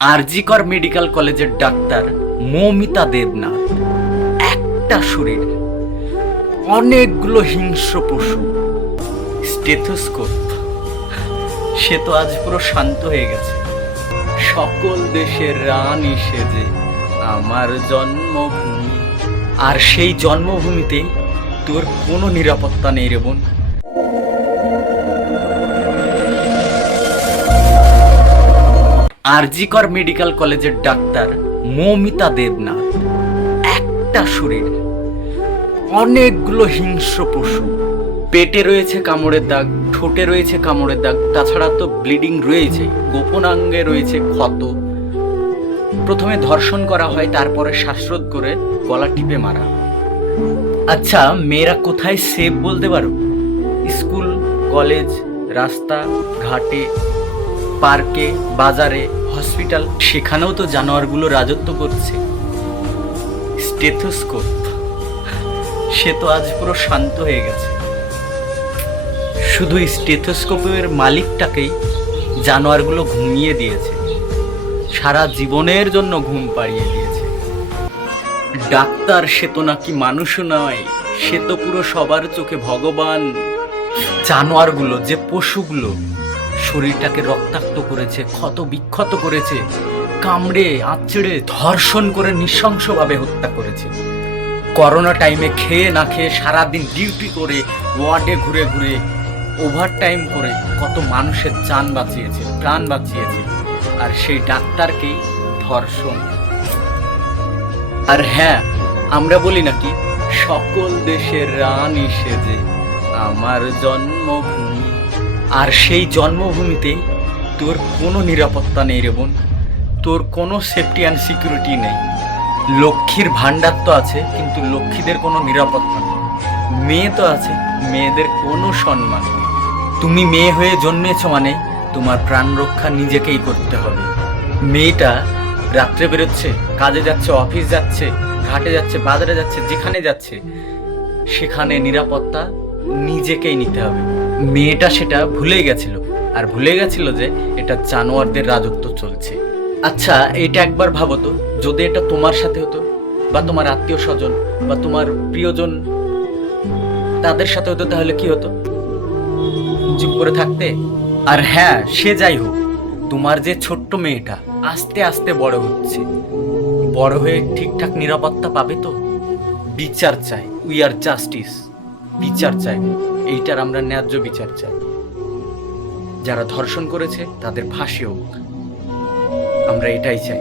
RG Kar medical কলেজের doctor Moumita Debnath. একটা শরীর, অনেকগুলো হিংস্র পশু, স্টেথোস্কোপ। সে তো আজ পুরো শান্ত হয়ে গেছে। সকল দেশের রানী সেজে আমার জন্মভূমি, আর সেই জন্মভূমিতে তোর কোনো নিরাপত্তা নেই রে বোন। আরজিকর মেডিকেল কলেজের ডাক্তার মৌমিতা দেবনাথ। একটা শরীর, অনেকগুলো হিংস্র পশু। পেটে রয়েছে কামড়ের দাগ, ঠোঁটে রয়েছে কামড়ের দাগ, তাছাড়া তো ব্লিডিং রয়েছে, গোপনাঙ্গে রয়েছে ক্ষত। প্রথমে ধর্ষণ করা হয়, তারপরে শ্বাসরোধ করে গলা টিপে মারা। আচ্ছা, মেয়েরা কোথায় সেফ বলতে পারো? স্কুল, কলেজ, রাস্তা ঘাটে, পার্কে, বাজারে, হসপিটাল, সেখানেও তো জানোয়ারগুলো রাজত্ব করছে। স্টেথোস্কোপ, সে তো আজ পুরো শান্ত হয়ে গেছে। শুধু স্টেথোস্কোপের মালিকটাকেই জানোয়ারগুলো ঘুমিয়ে দিয়েছে, সারা জীবনের জন্য ঘুম পাড়িয়ে দিয়েছে। ডাক্তার সে তো নাকি মানুষও নয়, সে তো পুরো সবার চোখে ভগবান। জানোয়ারগুলো, যে পশুগুলো শরীরটাকে রক্তাক্ত করেছে, ক্ষত বিক্ষত করেছে, কামড়ে আঁচড়ে ধর্ষণ করে নৃশংসভাবে হত্যা করেছে। করোনা টাইমে খেয়ে না খেয়ে সারাদিন ডিউটি করে, ওয়ার্ডে ঘুরে ঘুরে ওভারটাইম করে কত মানুষের জান বাঁচিয়েছে, প্রাণ বাঁচিয়েছে, আর সেই ডাক্তারকেই ধর্ষণ। আর হ্যাঁ, আমরা বলি নাকি সকল দেশের রানী সেজে আমার জন্মভূমি, আর সেই জন্মভূমিতেই তোর কোনো নিরাপত্তা নেই রে বোন, তোর কোনো সেফটি অ্যান্ড সিকিউরিটি নেই। লক্ষ্মীর ভাণ্ডার তো আছে, কিন্তু লক্ষ্মীদের কোনো নিরাপত্তা নেই। মেয়ে তো আছে, মেয়েদের কোনো সম্মান নেই। তুমি মেয়ে হয়ে জন্মেছ মানে তোমার প্রাণ রক্ষা নিজেকেই করতে হবে। মেয়েটা রাত্রে বেরোচ্ছে, কাজে যাচ্ছে, অফিস যাচ্ছে, ঘাটে যাচ্ছে, বাজারে যাচ্ছে, যেখানে যাচ্ছে সেখানে নিরাপত্তা নিজেকেই নিতে হবে। মেয়েটা সেটা ভুলে গেছিল, আর ভুলে গেছিল যে এটা জানোয়ারদের রাজত্ব চলছে। আচ্ছা, এটা একবার ভাবো তো, যদি এটা তোমার সাথে হতো, বা তোমার আত্মীয় স্বজন, বা তোমার প্রিয়জন, তাদের সাথে হতো, তাহলে কি হতো? চুপ করে থাকতে? আর হ্যাঁ, সে যাই হোক, তোমার যে ছোট্ট মেয়েটা আস্তে আস্তে বড় হচ্ছে, বড় হয়ে ঠিকঠাক নিরাপত্তা পাবে তো? বিচার চাই, উই আর জাস্টিস। বিচার চাই, এইটার আমরা ন্যায্য বিচার চাই। যারা ধর্ষণ করেছে তাদের ফাঁসি হোক, আমরা এটাই চাই।